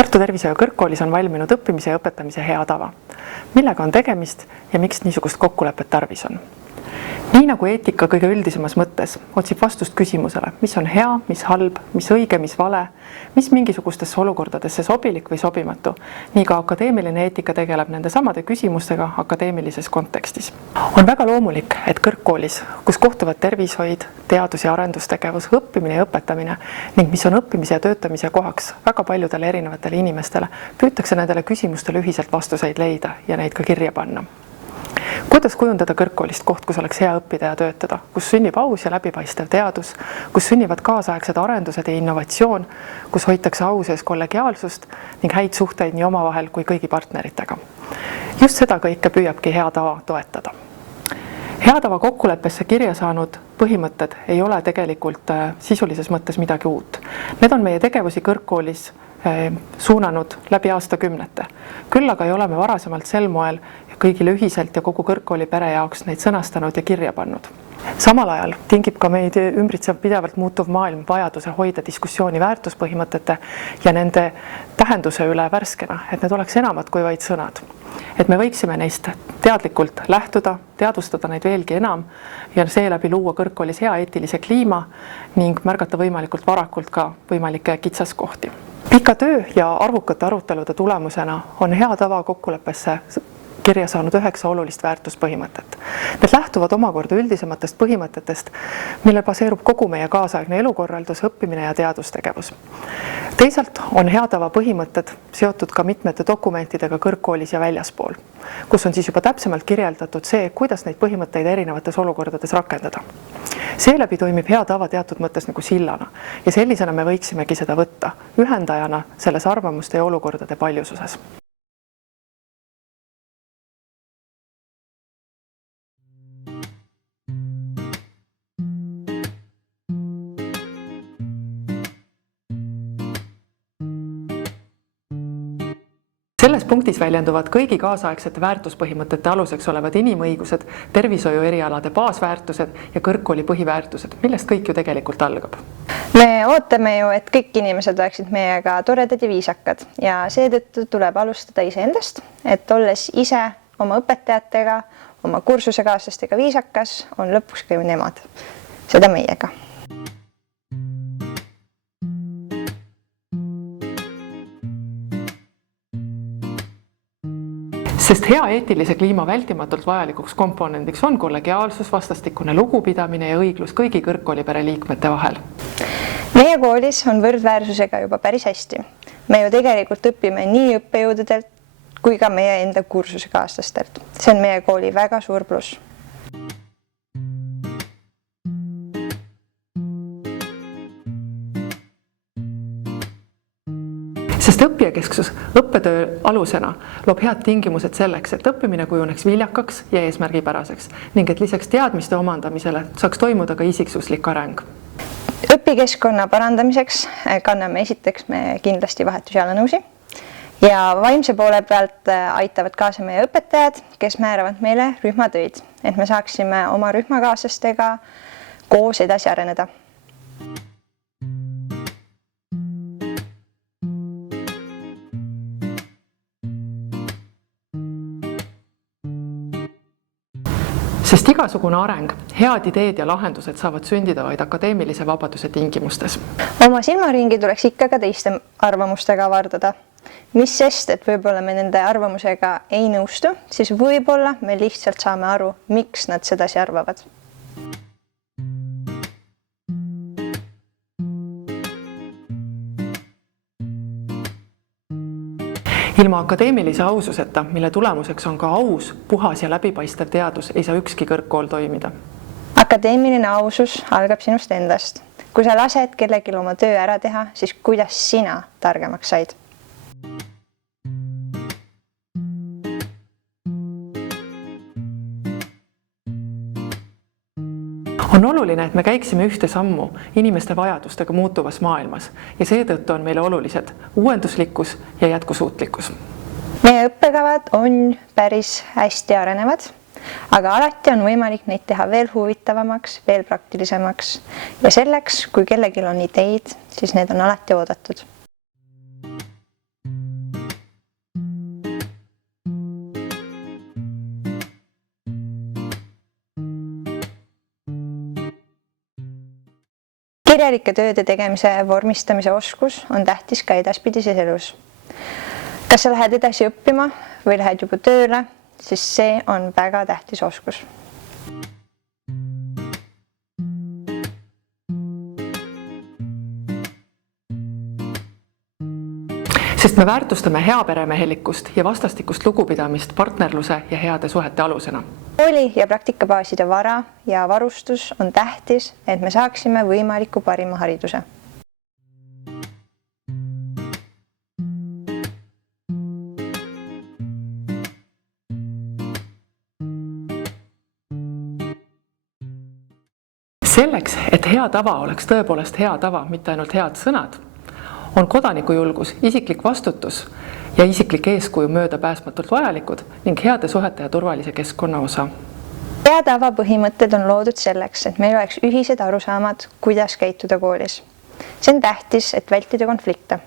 Tartu Tervishoiu Kõrgkoolis on valminud õppimise ja õpetamise hea tava. Millega on tegemist ja miks niisugust kokkulepet tarvis on? Nii nagu eetika kõige üldisemas mõttes otsib vastust küsimusele, mis on hea, mis halb, mis õige, mis vale, mis mingisugustesse olukordadesse sobilik või sobimatu, nii ka akadeemiline eetika tegeleb nende samade küsimustega akadeemilises kontekstis. On väga loomulik, et kõrgkoolis, kus kohtuvad tervishoid, teadus- ja arendustegevus, õppimine ja õpetamine ning mis on õppimise ja töötamise kohaks väga paljudele erinevatele inimestele, püütakse nendele küsimustele ühiselt vastuseid leida ja neid ka kirja panna. Kuidas kujundada kõrgkoolist koht, kus oleks hea õppida ja töötada, kus sünnib aus ja läbipaistev teadus, kus sünnivad kaasaegsed arendused ja innovatsioon, kus hoitakse au sees kollegiaalsust ning häid suhteid nii omavahel kui kõigi partneritega. Just seda kõike püüabki hea tava toetada. Hea tava kokkuleppesse kirja saanud põhimõtted ei ole tegelikult sisulises mõttes midagi uut. Need on meie tegevusi kõrgkoolis suunanud läbi aastakümnete. Küll aga ei ole me varasemalt sel moel kõigile ühiselt ja kogu kõrgkooli pere jaoks neid sõnastanud ja kirja pannud. Samal ajal tingib ka meid ümbritsev pidevalt muutuv maailm vajaduse hoida diskussiooni väärtuspõhimõtete ja nende tähenduse üle värskena, et need oleks enamad kui vaid sõnad. Et me võiksime neist teadlikult lähtuda, teadvustada neid veelgi enam ja seeläbi luua kõrgkoolis hea eetilise kliima ning märgata võimalikult varakult ka võimalikke kitsaskohti. Pika töö ja arvukate arutelude tulemusena on hea tava kokkuleppesse kirja saanud 9 olulist väärtuspõhimõtet. Need lähtuvad omakorda üldisematest põhimõtetest, mille baseerub kogu meie kaasaegne elukorraldus, õppimine ja teadustegevus. Teisalt on hea tava põhimõtted seotud ka mitmete dokumentidega kõrgkoolis ja väljaspool, kus on siis juba täpsemalt kirjeldatud see, kuidas neid põhimõtteid erinevates olukordades rakendada. Seeläbi toimib hea tava teatud mõttes nagu sillana ja sellisena me võiksimegi seda võtta ühendajana selles arvamuste ja olukordade paljususes. Selles punktis väljenduvad kõigi kaasaegsete väärtuspõhimõtete aluseks olevad inimõigused, tervishoiu erialade baasväärtused ja kõrgkooli põhiväärtused, millest kõik ju tegelikult algab. Me ootame ju, et kõik inimesed oleksid meiega toredad ja viisakad ja seetõttu tuleb alustada iseendast, et olles ise oma õpetajatega, oma kursusekaaslastega viisakas, on lõpuks ka ju nemad, seda meiega. Sest hea eetilise kliima vältimatult vajalikuks komponendiks on kollegiaalsus, vastastikune lugupidamine ja õiglus kõigi kõrgkoolipere liikmete vahel. Meie koolis on võrdväärsusega juba päris hästi. Me ju tegelikult õpime nii õppejõududelt kui ka meie enda kursusekaaslastelt. See on meie kooli väga suur pluss. Sest õppijakesksus õppetöö alusena loob head tingimused selleks, et õppimine kujuneks viljakaks ja eesmärgipäraseks ning et lisaks teadmiste omandamisele saaks toimuda ka isiksuslik areng. Õpikeskkonna parandamiseks kanname esiteks me kindlasti vahetusjalanõusi ja vaimse poole pealt aitavad kaasa meie õpetajad, kes määravad meile rühmatöid, et me saaksime oma rühmakaaslastega koos edasi areneda. Sest igasugune areng, head ideed ja lahendused saavad sündida vaid akadeemilise vabaduse tingimustes. Oma silmaringi tuleks ikka ka teiste arvamustega avardada. Mis sest, et võib-olla me nende arvamusega ei nõustu, siis võib-olla me lihtsalt saame aru, miks nad sedasi arvavad. Ilma akadeemilise aususeta, mille tulemuseks on ka aus, puhas ja läbipaistev teadus, ei saa ükski kõrgkool toimida. Akadeemiline ausus algab sinust endast. Kui sa lased kellelgi oma töö ära teha, siis kuidas sina targemaks said? On oluline, et me käiksime ühte sammu inimeste vajadustega muutuvas maailmas ja seetõttu on meile olulised uuenduslikkus ja jätkusuutlikkus. Meie õppekavad on päris hästi arenevad, aga alati on võimalik neid teha veel huvitavamaks, veel praktilisemaks ja selleks, kui kellelgi on ideid, siis need on alati oodatud. kirjalike tööde tegemise vormistamise oskus on tähtis ka edaspidises elus. Kas sa lähed edasi õppima või lähed juba tööle, siis see on väga tähtis oskus. Sest me väärtustame heaperemehelikkust ja vastastikust lugupidamist partnerluse ja heade suhete alusena. Kooli- ja praktikabaaside vara ja varustus on tähtis, et me saaksime võimaliku parima hariduse. Selleks, et hea tava oleks tõepoolest hea tava, mitte ainult head sõnad, on kodanikujulgus, isiklik vastutus ja isiklik eeskuju möödapääsmatult vajalikud ning heade suhete ja turvalise keskkonna osa. Hea tava põhimõtted on loodud selleks, et meil oleks ühised arusaamad, kuidas käituda koolis. See on tähtis, et vältida konflikte.